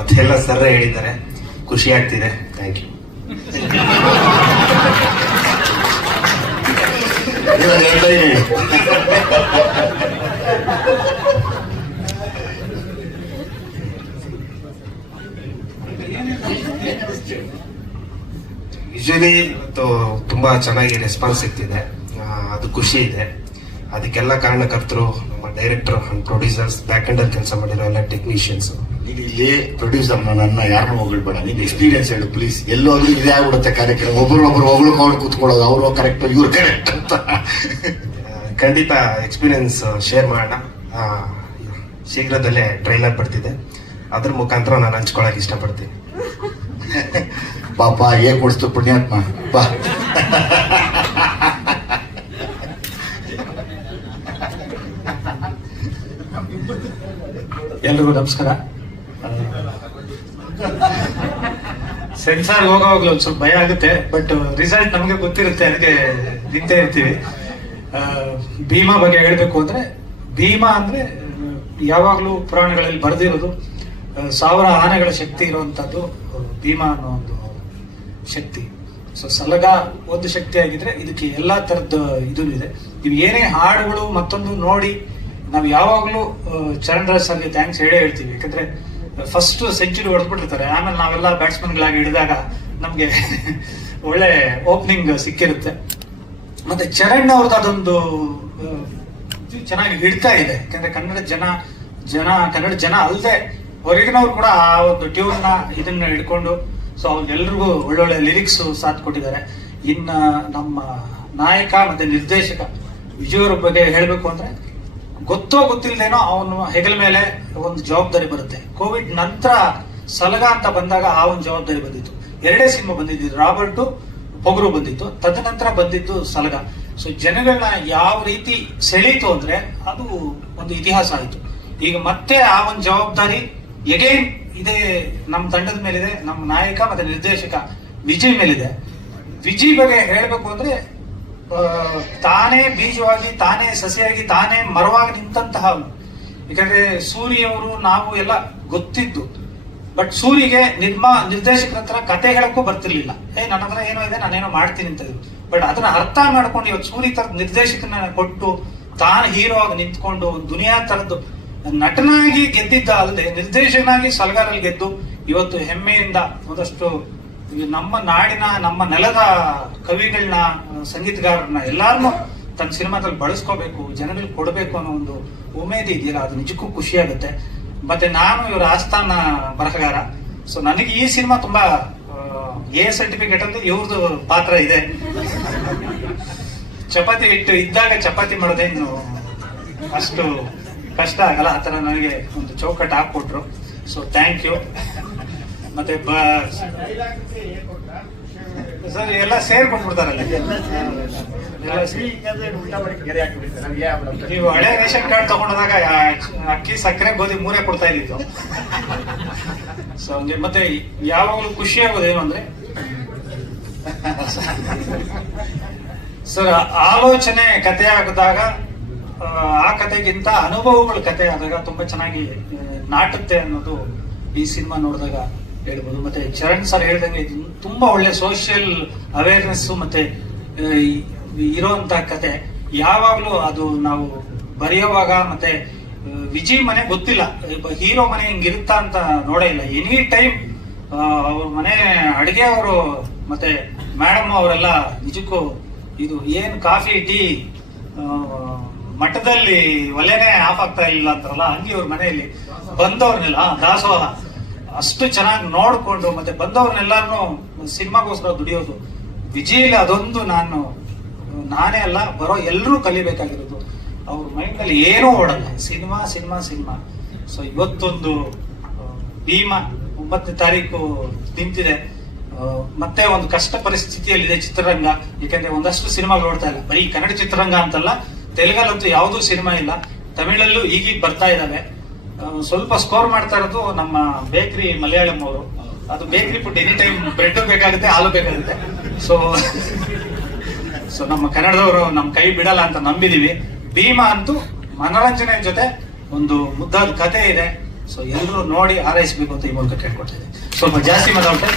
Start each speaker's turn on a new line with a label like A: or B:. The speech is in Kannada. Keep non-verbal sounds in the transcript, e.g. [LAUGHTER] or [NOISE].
A: ಅದೆಲ್ಲ ಸರ್ ಹೇಳಿದ್ದಾರೆ. ಖುಷಿ ಆಗ್ತಿದೆ. Thank you. ಯೂಶಲಿ ಇವತ್ತು ತುಂಬಾ ಚೆನ್ನಾಗಿ ರೆಸ್ಪಾನ್ಸ್ ಸಿಗ್ತಿದೆ. ಅದು ಖುಷಿ ಇದೆ. ಅದಕ್ಕೆಲ್ಲ ಕಾರಣಕರ್ತರು ನಮ್ಮ ಡೈರೆಕ್ಟರ್ ಅಂಡ್ ಪ್ರೊಡ್ಯೂಸರ್ಸ್ ಬ್ಯಾಕ್ ಎಂಡರ್ ಕೆಲಸ ಮಾಡಿರೋ ಎಲ್ಲ ಟೆಕ್ನಿಷಿಯನ್ಸ್
B: ಈಗ ಇಲ್ಲಿ ಪ್ರೊಡ್ಯೂಸರ್ ನನ್ನ ಯಾರನ್ನೂ ಹೊಗಳ್ಬೇಡ. ನೀನು ಎಕ್ಸ್ಪೀರಿಯನ್ಸ್ ಹೇಳು ಪ್ಲೀಸ್ ಎಲ್ಲೋ ಅಲ್ಲಿ ಇದೇ ಆಗ್ಬಿಡುತ್ತೆ ಕಾರ್ಯಕ್ರಮ. ಒಬ್ರು ಒಬ್ರು ಹೊಗಳು ಮಾಡಿ ಕೂತ್ಕೊಳ್ಳೋದು. ಅವರು ಕರೆಕ್ಟ್ ಇವ್ರು ಕರೆಕ್ಟ್ ಅಂತ.
A: ಖಂಡಿತ ಎಕ್ಸ್ಪೀರಿಯನ್ಸ್ ಶೇರ್ ಮಾಡೋಣ. ಶೀಘ್ರದಲ್ಲೇ ಟ್ರೈಲರ್ ಬರ್ತಿದೆ. ಅದ್ರ ಮುಖಾಂತರ ನಾನು ಹಂಚ್ಕೊಳಕ್ ಇಷ್ಟಪಡ್ತೀನಿ.
B: ಪಾಪ ಏ ಕೊಡಿಸ್ತು ಪುಣ್ಯಾತ್ಮ? ಬಾ.
C: ಎಲ್ರಿಗೂ ನಮಸ್ಕಾರ. [LAUGHS] ಸೆನ್ಸಾರ್ ಹೋಗೋವಾಗ್ಲೂ ಒಂದು ಸ್ವಲ್ಪ ಭಯ ಆಗುತ್ತೆ ಬಟ್ ರಿಸಲ್ಟ್ ನಮಗೆ ಗೊತ್ತಿರುತ್ತೆ, ಅದಕ್ಕೆ ನಿಂತೇ ಇರ್ತೀವಿ. ಭೀಮಾ ಬಗ್ಗೆ ಹೇಳಬೇಕು ಅಂದ್ರೆ, ಭೀಮಾ ಅಂದ್ರೆ, ಯಾವಾಗಲೂ ಪುರಾಣಗಳಲ್ಲಿ ಬರೆದಿರೋದು ಸಾವಿರ ಆನೆಗಳ ಶಕ್ತಿ ಇರುವಂತದ್ದು ಭೀಮಾ ಅನ್ನೋ ಒಂದು ಶಕ್ತಿ. ಸೊ ಸಲಗ ಒಂದು ಶಕ್ತಿ ಆಗಿದ್ರೆ ಇದಕ್ಕೆ ಎಲ್ಲಾ ತರದ ಇದು ಇದೆ. ನೀವು ಏನೇ ಹಾಡುಗಳು ಮತ್ತೊಂದು ನೋಡಿ, ನಾವು ಯಾವಾಗಲೂ ಚರಣ್ ರಾಜ್ ಸರ್ಗೆ ಥ್ಯಾಂಕ್ಸ್ ಹೇಳೇ ಹೇಳ್ತೀವಿ. ಯಾಕಂದ್ರೆ ಫಸ್ಟ್ ಸೆಂಚುರಿ ಹೊಡೆದ್ಬಿಟ್ಟಿರ್ತಾರೆ. ಆಮೇಲೆ ನಾವೆಲ್ಲ ಬ್ಯಾಟ್ಸ್ಮನ್ಗಳಾಗಿ ಹಿಡಿದಾಗ ನಮಗೆ ಒಳ್ಳೆ ಓಪನಿಂಗ್ ಸಿಕ್ಕಿರುತ್ತೆ. ಮತ್ತೆ ಚರಣ್ ಅವ್ರದ್ದು ಅದೊಂದು ಚೆನ್ನಾಗಿ ಹಿಡ್ತಾ ಇದೆ. ಯಾಕಂದ್ರೆ ಕನ್ನಡ ಜನ ಜನ, ಕನ್ನಡ ಜನ ಅಲ್ಲದೆ ಹೊರಗಿನವ್ರು ಕೂಡ ಆ ಒಂದು ಟ್ಯೂನ್ನ, ಇದನ್ನ ಹಿಡ್ಕೊಂಡು ಸೊ ಅವ್ರಿಗೆಲ್ರಿಗೂ ಒಳ್ಳೊಳ್ಳೆ ಲಿರಿಕ್ಸ್ ಸಾಥ್ ಕೊಟ್ಟಿದ್ದಾರೆ. ಇನ್ನ ನಮ್ಮ ನಾಯಕ ಮತ್ತೆ ನಿರ್ದೇಶಕ ವಿಜಯ್ ಅವ್ರ ಬಗ್ಗೆ ಹೇಳಬೇಕು ಅಂದ್ರೆ ಗೊತ್ತೋ ಗೊತ್ತಿಲ್ಲದೇನೋ ಅವನು ಹೆಗಲ ಮೇಲೆ ಒಂದು ಜವಾಬ್ದಾರಿ ಬರುತ್ತೆ. ಕೋವಿಡ್ ನಂತರ ಸಲಗ ಅಂತ ಬಂದಾಗ ಆ ಒಂದು ಜವಾಬ್ದಾರಿ ಬಂದಿತ್ತು. ಎರಡೇ ಸಿನಿಮಾ ಬಂದಿದ್ದು, ರಾಬರ್ಟು ಪೊಗರು ಬಂದಿತ್ತು. ತದನಂತರ ಬಂದಿದ್ದು ಸಲಗ. ಸೊ ಜನಗಳನ್ನ ಯಾವ ರೀತಿ ಸೆಳೀತು ಅಂದ್ರೆ ಅದು ಒಂದು ಇತಿಹಾಸ ಆಯಿತು. ಈಗ ಮತ್ತೆ ಆ ಒಂದು ಜವಾಬ್ದಾರಿ ಎಗೈನ್ ಇದೇ ನಮ್ಮ ತಂಡದ ಮೇಲಿದೆ, ನಮ್ಮ ನಾಯಕ ಮತ್ತೆ ನಿರ್ದೇಶಕ ವಿಜಯ್ ಮೇಲಿದೆ. ವಿಜಯ್ ಬಗ್ಗೆ ಹೇಳಬೇಕು ಅಂದ್ರೆ ತಾನೇ ಬೀಜವಾಗಿ, ತಾನೇ ಸಸಿಯಾಗಿ, ತಾನೇ ಮರವಾಗಿ ನಿಂತಹ ಯಾಕಂದ್ರೆ ಸೂರಿಯವರು, ನಾವು ಎಲ್ಲ ಗೊತ್ತಿದ್ದು. ಬಟ್ ಸೂರಿಗೆ ನಿರ್ಮಾ, ನಿರ್ದೇಶಕರ ಹತ್ರ ಕತೆ ಹೇಳಕ್ಕೂ ಬರ್ತಿರ್ಲಿಲ್ಲ. ಏ, ನನ್ನ ಹತ್ರ ಏನೋ ಇದೆ, ನಾನೇನೋ ಮಾಡ್ತೀನಿ ಅಂತ ಬಟ್ ಅದನ್ನ ಅರ್ಥ ಮಾಡ್ಕೊಂಡು ಇವತ್ತು ಸೂರಿ ತರದ ನಿರ್ದೇಶಕನ ಕೊಟ್ಟು ತಾನು ಹೀರೋ ಆಗಿ ನಿಂತ್ಕೊಂಡು ದುನಿಯಾ ತರದ್ದು ನಟನಾಗಿ ಗೆದ್ದಿದ್ದ ಅಲ್ಲದೆ ನಿರ್ದೇಶಕನಾಗಿ ಸಲಗಾರಲ್ಲಿ ಗೆದ್ದು ಇವತ್ತು ಹೆಮ್ಮೆಯಿಂದ ಒಂದಷ್ಟು ನಮ್ಮ ನಾಡಿನ, ನಮ್ಮ ನೆಲದ ಕವಿಗಳನ್ನ ಸಂಗೀತಗಾರರನ್ನ ಎಲ್ಲಾರನ್ನೂ ತನ್ನ ಸಿನಿಮಾದಲ್ಲಿ ಬಳಸ್ಕೋಬೇಕು, ಜನಗಳಿಗೆ ಕೊಡಬೇಕು ಅನ್ನೋ ಒಂದು ಉಮೇದು ಇದೆಯಲ್ಲ, ಅದು ನಿಜಕ್ಕೂ ಖುಷಿಯಾಗುತ್ತೆ. ಮತ್ತೆ ನಾನು ಇವರ ಆಸ್ಥಾನ ಬರಹಗಾರ. ಸೊ ನನಗೆ ಈ ಸಿನಿಮಾ ತುಂಬಾ ಎ ಸರ್ಟಿಫಿಕೇಟ್ ಅಂತ ಇವ್ರದ್ದು ಪಾತ್ರ ಇದೆ. ಚಪಾತಿ ಹಿಟ್ಟು ಇದ್ದಾಗ ಚಪಾತಿ ಮಾಡೋದೇನು ಅಷ್ಟು ಕಷ್ಟ ಆಗಲ್ಲ. ಥರ ನನಗೆ ಒಂದು ಚೌಕಟ್ಟು ಹಾಕ್ಕೊಟ್ರು. ಸೊ ಥ್ಯಾಂಕ್ ಯು ಮತ್ತೆ ಬ- ಸರ್ ಎಲ್ಲ ಸೇರ್ಕೊಂಡ್ಬಿಡ್ತಾರಲ್ಲ. ನೀವು ಹಳೆ ರೇಷನ್ ಕಾರ್ಡ್ ತಗೊಂಡಾಗ ಅಕ್ಕಿ ಸಕ್ಕರೆ ಗೋಧಿ ಮೂರೇ ಕೊಡ್ತಾ ಇದ್ದಿತ್ತು. ಸೊ ಮತ್ತೆ ಯಾವಾಗಲೂ ಖುಷಿ ಆಗೋದೇನು ಅಂದ್ರೆ? ಸರ್ ಆಲೋಚನೆ ಕತೆ ಆಗದಾಗ ಆ, ಆ ಕತೆಗಿಂತ ಅನುಭವಗಳು ಕತೆ ಆದಾಗ ತುಂಬಾ ಚೆನ್ನಾಗಿ ನಾಟುತ್ತೆ ಅನ್ನೋದು ಈ ಸಿನಿಮಾ ನೋಡಿದಾಗ ಹೇಳ್ಬೋದು. ಮತ್ತೆ ಚರಣ್ ಸರ್ ಹೇಳ್ದಂಗೆ ಇದು ತುಂಬಾ ಒಳ್ಳೆ ಸೋಷಿಯಲ್ ಅವೇರ್ನೆಸ್ ಮತ್ತೆ ಇರೋಂತ ಕತೆ. ಯಾವಾಗ್ಲೂ ಅದು ನಾವು ಬರೆಯುವಾಗ ಮತ್ತೆ ವಿಜಯ್ ಮನೆ ಗೊತ್ತಿಲ್ಲ. ಹೀರೋ ಮನೆ ಹಿಂಗಿರುತ್ತಾ ಅಂತ ನೋಡೇ ಇಲ್ಲ. ಎನಿ ಟೈಮ್ ಅವ್ರ ಮನೆ ಅಡಿಗೆ ಅವರು, ಮತ್ತೆ ಮೇಡಮ್ ಅವರೆಲ್ಲ ನಿಜಕ್ಕೂ ಇದು ಏನ್ ಕಾಫಿ, ಟೀ ಮಠದಲ್ಲಿ ಒಲೆನೇ ಆಫ್ ಆಗ್ತಾ ಇಲ್ಲ ಅಂತಾರಲ್ಲ, ಹಂಗೆ ಇವ್ರ ಮನೆಯಲ್ಲಿ ಬಂದವ್ರನ್ನೆಲ್ಲ ದಾಸೋಹ. ಅಷ್ಟು ಚೆನ್ನಾಗಿ ನೋಡಿಕೊಂಡು ಮತ್ತೆ ಬಂದವ್ರನ್ನೆಲ್ಲಾರು ಸಿನಿಮಾಗೋಸ್ಕರ ದುಡಿಯೋದು. ವಿಜಯಲ್ಲಿ ಅದೊಂದು ನಾನು ನಾನೇ ಅಲ್ಲ ಬರೋ ಎಲ್ಲರೂ ಕಲಿಬೇಕಾಗಿರೋದು. ಅವ್ರ ಮೈಂಡ್ ಅಲ್ಲಿ ಏನೂ ಓಡಲ್ಲ. Cinema cinema cinema. ಸೊ ಇವತ್ತೊಂದು ಭೀಮಾ ಒಂಬತ್ತನೇ ತಾರೀಕು ನಿಂತಿದೆ. ಮತ್ತೆ ಒಂದು ಕಷ್ಟ ಪರಿಸ್ಥಿತಿಯಲ್ಲಿದೆ ಚಿತ್ರರಂಗ. ಯಾಕಂದ್ರೆ ಒಂದಷ್ಟು ಸಿನಿಮಾ ನೋಡ್ತಾ ಇಲ್ಲ. ಬರೀ ಕನ್ನಡ ಚಿತ್ರರಂಗ ಅಂತಲ್ಲ ತೆಲುಗಲ್ಲಂತೂ ಯಾವುದೂ ಸಿನಿಮಾ ಇಲ್ಲ. ತಮಿಳಲ್ಲೂ ಈಗೀಗ ಬರ್ತಾ ಇದಾವೆ. ಆ, ಸ್ವಲ್ಪ ಸ್ಕೋರ್ ಮಾಡ್ತಾ ಇರೋದು ನಮ್ಮ ಬೇಕ್ರಿ ಮಲಯಾಳಂ ಅವರು. ಅದು ಬೇಕ್ರಿ ಫುಡ್ ಎನಿ ಟೈಮ್ ಬ್ರೆಡ್ ಬೇಕಾಗುತ್ತೆ, ಹಾಲು ಬೇಕಾಗುತ್ತೆ. ಸೊ ಸೊ ನಮ್ಮ ಕನ್ನಡದವರು ನಮ್ಮ ಕೈ ಬಿಡಲ್ಲ ಅಂತ ನಂಬಿದೀವಿ. ಭೀಮಾ ಅಂತೂ ಮನೋರಂಜನೆ ಜೊತೆ ಒಂದು ಮುದ್ದಾದ ಕತೆ ಇದೆ. ಸೊ ಎಲ್ಲರೂ ನೋಡಿ ಆರೈಸಬೇಕು ಅಂತ ಈ ಮೂಲಕ ಕೇಳ್ಕೊಳ್ತಿದ್ದೆ ಸ್ವಲ್ಪ ಜಾಸ್ತಿ ಮಾತಾಡ್ತಾರೆ